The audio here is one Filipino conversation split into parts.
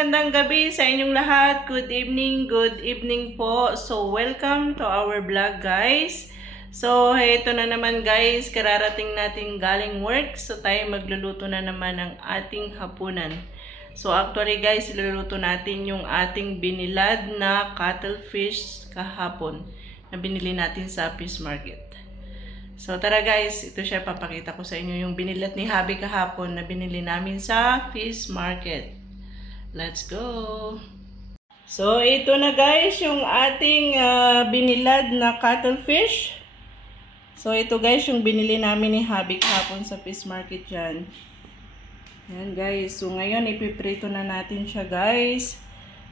magandang gabi sa inyong lahat. Good evening po. So, welcome to our vlog, guys. So, ito na naman, guys. Kararating natin galing work. So, tayo magluluto na naman ng ating hapunan. So, actually, guys, iluluto natin yung ating binilad na cuttlefish kahapon na binili natin sa fish market. So, tara guys, ito siya, papakita ko sa inyo yung binilat ni Habi kahapon na binili namin sa fish market. Let's go! So, ito na guys, yung ating binilad na cuttlefish. So, ito guys, yung binili namin ni Habi kahapon sa fish market dyan. Yan guys, so ngayon ipiprito na natin siya guys.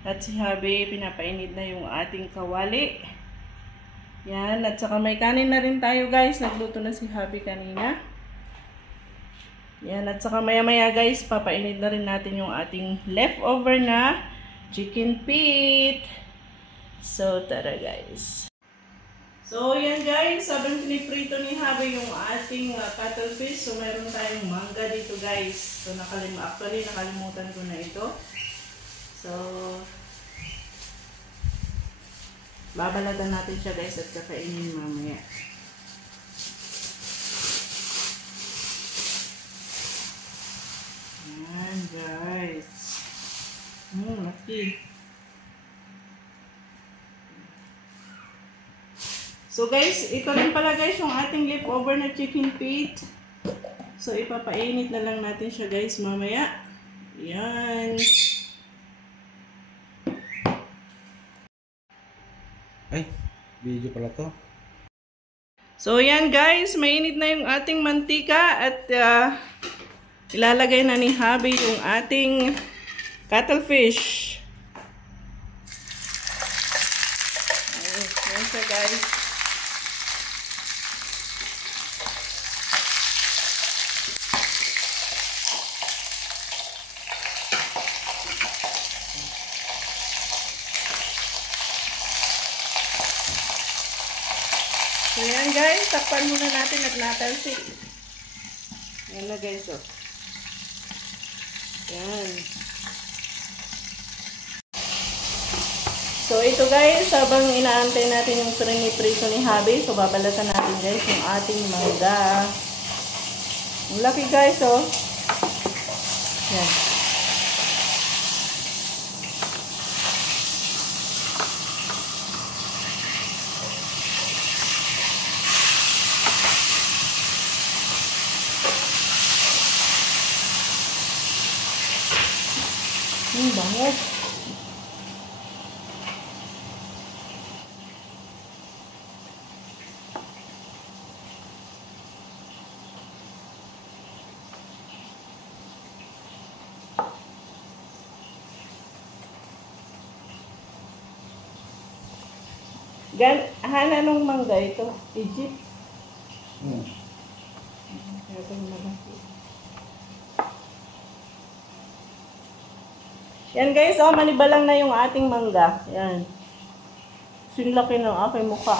At si Habi, pinapainit na yung ating kawali. Yan, at saka may kanin na rin tayo guys. Nagluto na si Habi kanina. Yan, at saka maya maya guys, papainit na rin natin yung ating leftover na chicken feet. So, tara guys. So, yan guys, sabang piniprito ni Habi yung ating cuttlefish. So, meron tayong mangga dito guys. So, nakalimutan ko na ito. So, babalatan natin siya guys at kakainin mamaya. Ayan guys. Laki. So guys, ito rin pala guys yung ating leftover na chicken feet. So ipapainit na lang natin siya guys mamaya. Ayan. Ay, video pala to. So, yan guys. Mainit na yung ating mantika at ilalagay na ni Habi yung ating cuttlefish. Ayan siya guys. So, yan guys, takpan muna natin at natalsik. Yan na guys, oh. Yan. So, ito guys, habang inaantay natin yung priniprito ni Habi, so babalatan natin guys yung ating mangga. Ang laki guys, oh. Yan. Bango. Anong mangga ito? Egypt? Yan guys, oh, manibalang na yung ating mangga. Yan. Sinlaki ng aking mukha.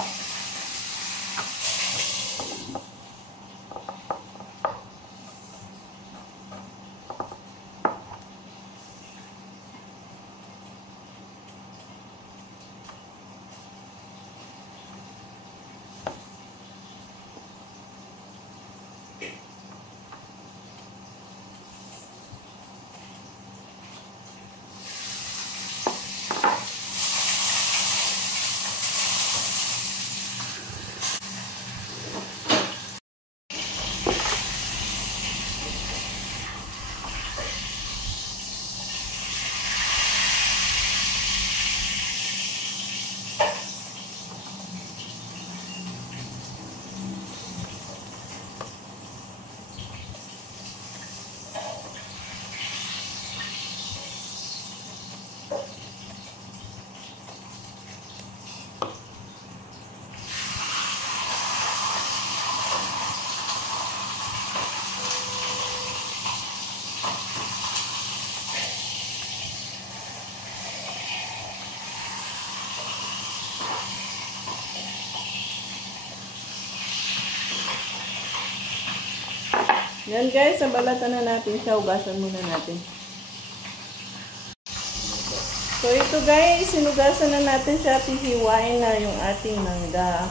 Yan guys, balatan na natin siya. Ugasan muna natin. So ito guys, sinugasan na natin siya. Pihiwain na yung ating mangga.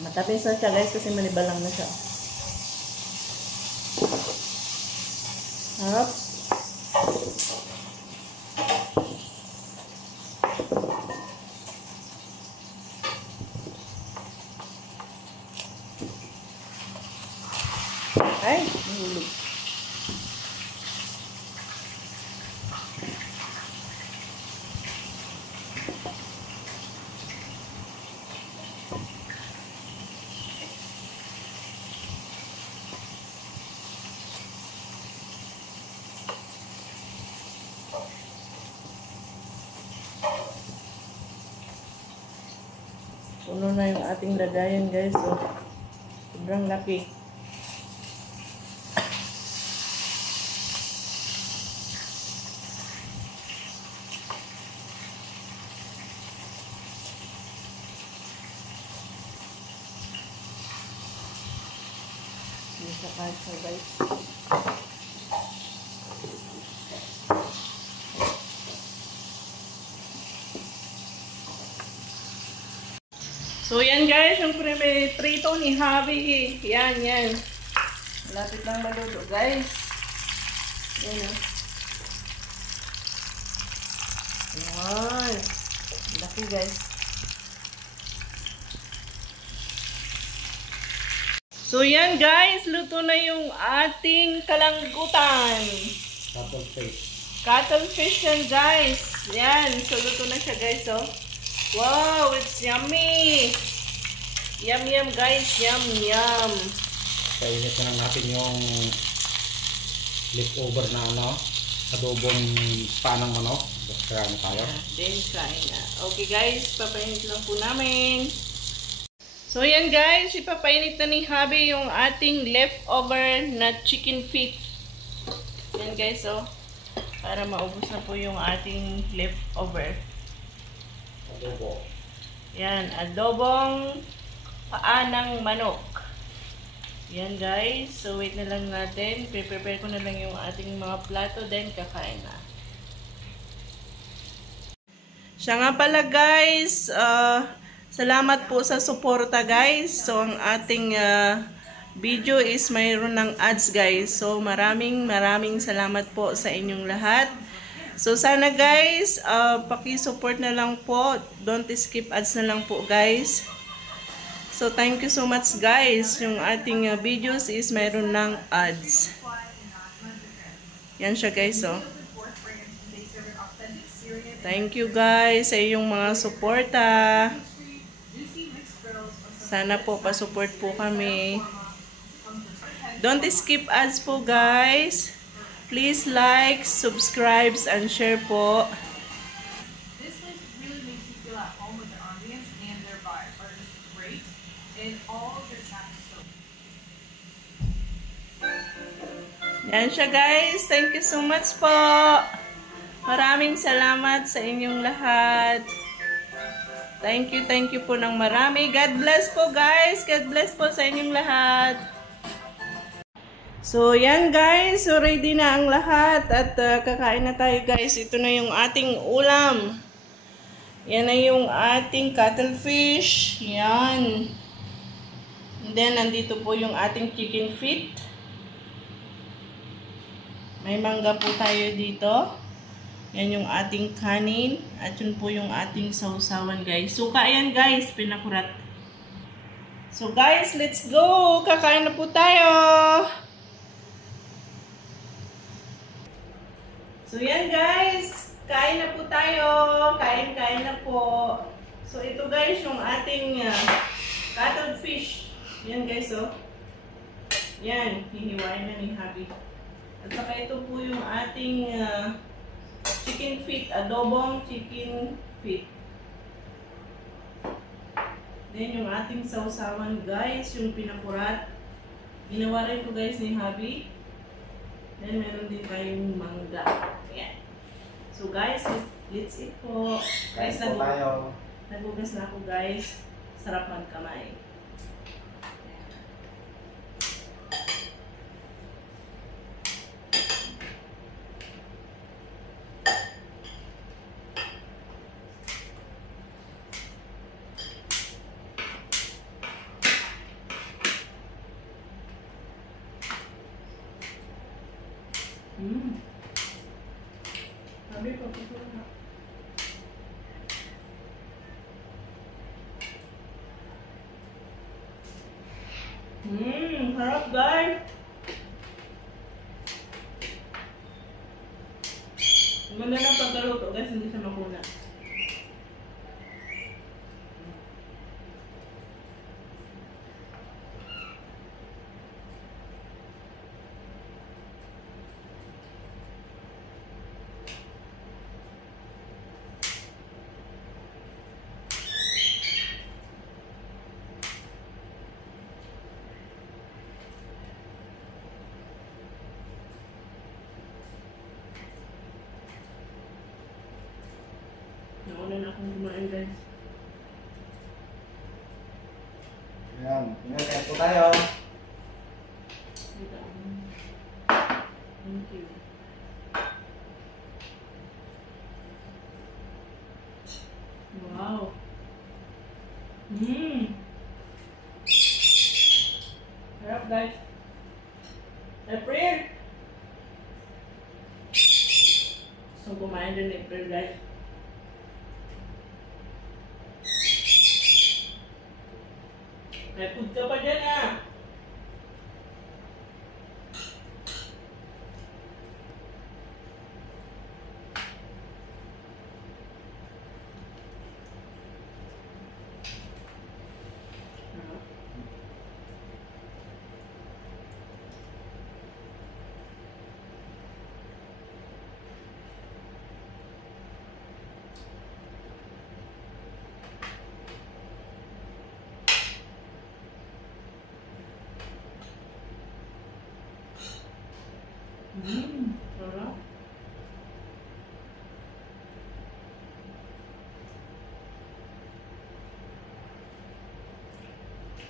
Matapis na siya guys kasi manibalang na siya. Harap. Ay, nahulog. Puno na yung ating lagayan guys. So, sobrang laki. Isa pa guys. So, yan guys, yung prito ni Javi. Yan, yan. Malapit lang maluto, guys. Yan, oh. Yan. Laki, guys. So, yan guys, luto na yung ating kalanggutan. Cuttlefish. Cuttlefish yan, guys. Yan. So, luto na siya, guys, oh. Wow, it's yummy! Yum, yum, guys. Yum, yum. Kainit na lang natin yung leftover na adobong panang manok. Kaya tayo. Then, kain na. Okay, guys. Papainit lang po namin. So, yan, guys. Ipapainit na ni Javi yung ating leftover na chicken feet. Yan, guys, oh. Para maubos na po yung ating leftover. Adobo. Yan, adobong paa ng manok. Yan guys, so wait na lang natin. Prepare ko na lang yung ating mga plato, then kakain na. Siya nga pala guys, salamat po sa suporta guys. So ang ating video is mayroon ng ads guys. So maraming salamat po sa inyong lahat. So, sana guys, paki-support na lang po. Don't skip ads na lang po guys. So, thank you so much guys. Yung ating videos is mayroon ng ads. Yan siya guys, oh. Thank you guys sa iyong mga suporta. Sana po pa-support po kami. Don't skip ads po guys. Please like, subscribe, and share po. This place really makes you feel at home with the ambience and their vibe are just great. And all of their chat is so. Yan siya guys. Thank you so much po. Maraming salamat sa inyong lahat. Thank you po ng marami. God bless po guys. God bless po sa inyong lahat. So, yan guys. So, ready na ang lahat. At kakain na tayo guys. Ito na yung ating ulam. Yan na yung ating cuttlefish. Yan. And then, nandito po yung ating chicken feet. May mangga po tayo dito. Yan yung ating kanin. At yun po yung ating sausawan guys. Suka yan guys. Pinakurat. So, guys, let's go. Kakain na po tayo. So, yan guys, kain na po tayo. Kain na po. So, ito guys, yung ating cuttlefish. Yan guys, oh. Yan, hihiwain na ni Javi. At saka ito po yung ating chicken feet, adobong chicken feet. Then, yung ating sausawan guys, yung pinakurat. Ginawa rin ko guys ni Javi. Then, meron din tayong mangga. Ayan. So, guys, let's eat po. Guys, po tayo. Nagugas na ako guys. Sarap magkamay. Sabi ko, ito na. Sarap guys. Maganda na pagkaluto guys, hindi siya makuna. Nauna na akong kumain guys. Ayan, ingat po tayo. Thank you. Wow. Sarap guys. April! So kumain din April guys. May food ka pa dyan ah! Sarap.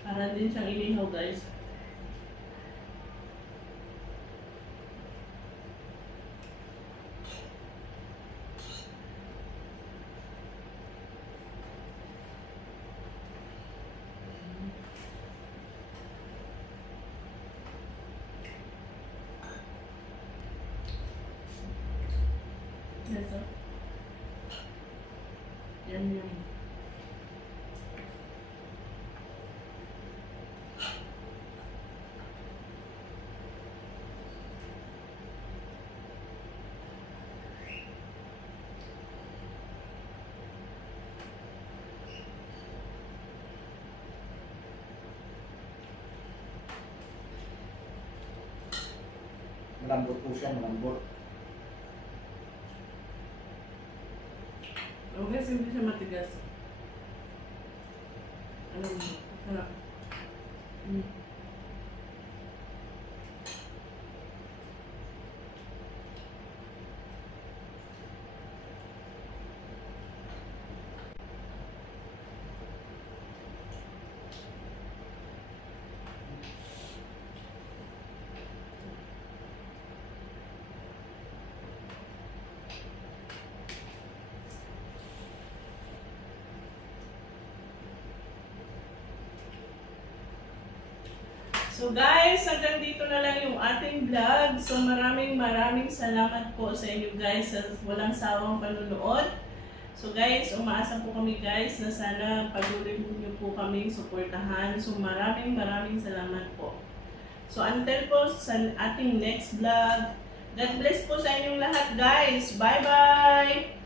Para din siyang inihaw guys. Yes, sir. Yum, yum. Malambot po siya, malambot. Okay, hindi siya matigas. Alam mo, sarap. So guys, hanggang dito na lang yung ating vlog. So maraming salamat po sa inyo guys sa walang sawang panunood. So guys, umaasa po kami guys na sana patuloy niyo po kaming suportahan. So maraming salamat po. So until po sa ating next vlog, God bless po sa inyong lahat guys. Bye bye!